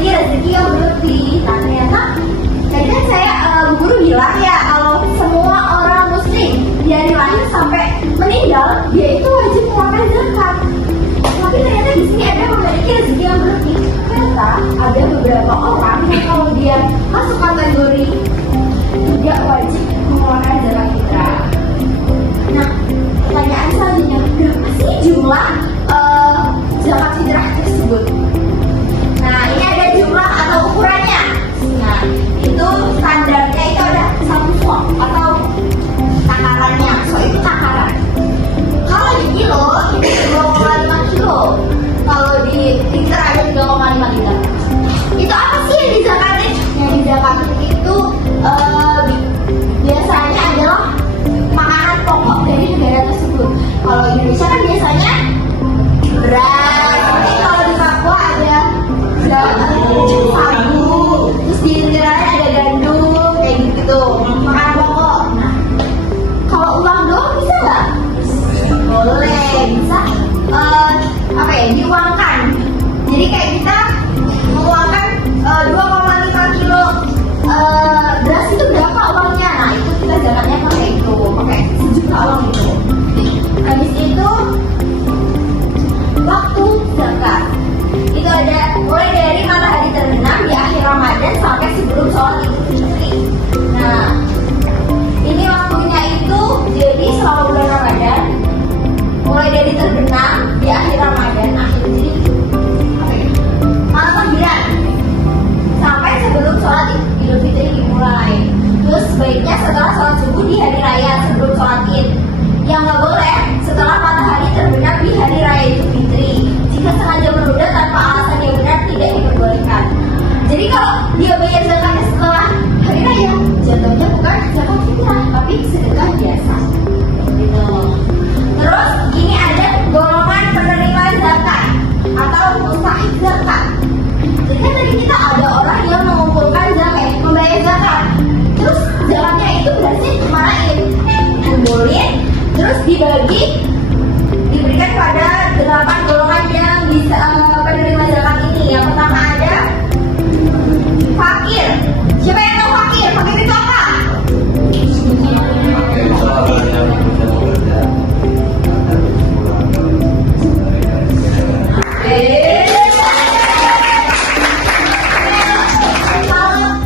memiliki rezeki yang berlebih. Nah ternyata tadi kan saya guru bilang ya kalau semua orang muslim dari lahir sampai meninggal dia itu wajib mengeluarkan zakat. Tapi ternyata di sini ada yang memiliki rezeki yang berlebih. Ternyata ada beberapa orang yang kalau dia masuk kategori tidak wajib mengeluarkan zakat fitrah. Nah, pertanyaan selanjutnya, berapa sih jumlah zakat fitrah tersebut? Nah, ini ada jumlah atau ukurannya. Nah, itu standarnya itu ada satu sok atau takarannya. So itu takaran. Kalau di kilo, itu 2,5 kilo. Kalau di liter ada 3,5 liter. Itu apa sih yang dizakatin? Yang dizakatin itu biasanya adalah makanan pokok dari negara tersebut. Kalau di Indonesia kan biasanya beras. Tapi kalau di Papua ada sagu, terus di negaranya ada gandum, kayak gitu. Makanan pokok. Nah, kalau uang doang bisa nggak? Boleh, bisa. Apa ya? Diuangkan. Jadi kayak kita menguangkan 2,5 kilo beras itu berapa uangnya? Nah itu kita zakatnya pakai itu, pakai 1 juta uang itu. Habis itu waktu zakat itu ada mulai dari matahari terbenam di akhir Ramadan sampai sebelum sholat Idul Fitri. Nah ini waktunya itu jadi selama bulan Ramadan mulai dari terbenam di akhir Ramadan jadi malam takbiran sampai sebelum sholat Idul Fitri dimulai. Terus sebaiknya setelah sholat subuh di hari raya sebelum sholat Id. Yang nggak boleh setelah matahari terbenam di hari raya Idul Fitri. Jika sengaja menunda tanpa alasan yang benar tidak diperbolehkan. Jadi kalau dia bayar zakatnya setelah hari raya, jatuhnya bukan zakat fitrah tapi sedekah biasa. Gitu. Terus ini ada golongan penerima zakat atau mustahik zakat. Jadi kan tadi kita ada orang yang mengumpulkan zakat, membayar zakat. Terus zakatnya itu berarti dimarahin, dikumpulin, terus dibagi, diberikan pada 8 golongan yang bisa penerima zakat ini. Yang pertama ada fakir. Siapa yang tahu fakir? Fakir itu apa?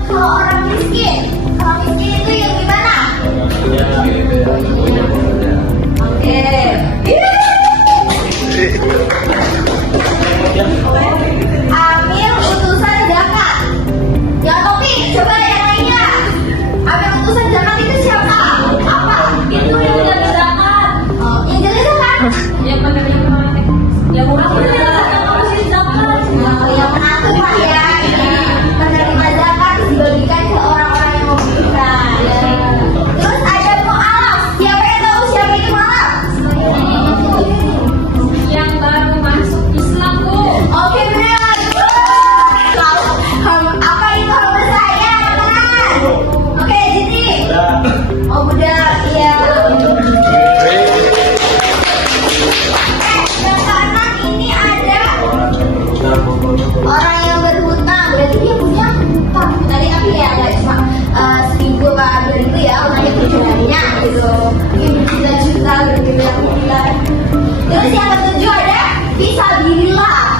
Kalau orang miskin itu yang gimana? Oke. Amil utusan zakat. Yang topi, coba yang lainnya. Amil utusan zakat itu siapa? Apa? Itu yang udah berzakat. Oh, yang jelas zakat. Yang menerima, yang udah berzakat harus zakat. Yang menantu Pak ya, ini menerima zakat terus dibagikan ke orang-orang yang membutuhkan. Terus ada mu'alaf. Siapa yang tahu siapa itu mu'alaf? Yang baru masuk Islam Bu. Oke benar. Apa itu hamba saya teman? Oke jadi. Oh budak iya. Yang kanan ini ada orang yang berhutang. Berarti dia punya hutang. Tadi tapi ya nggak cuma seminggu apa 2 ribu ya, utangnya banyak gitu. Mungkin berjuta-juta, berjuta-juta. Terus yang ketujuh ada fisabilillah.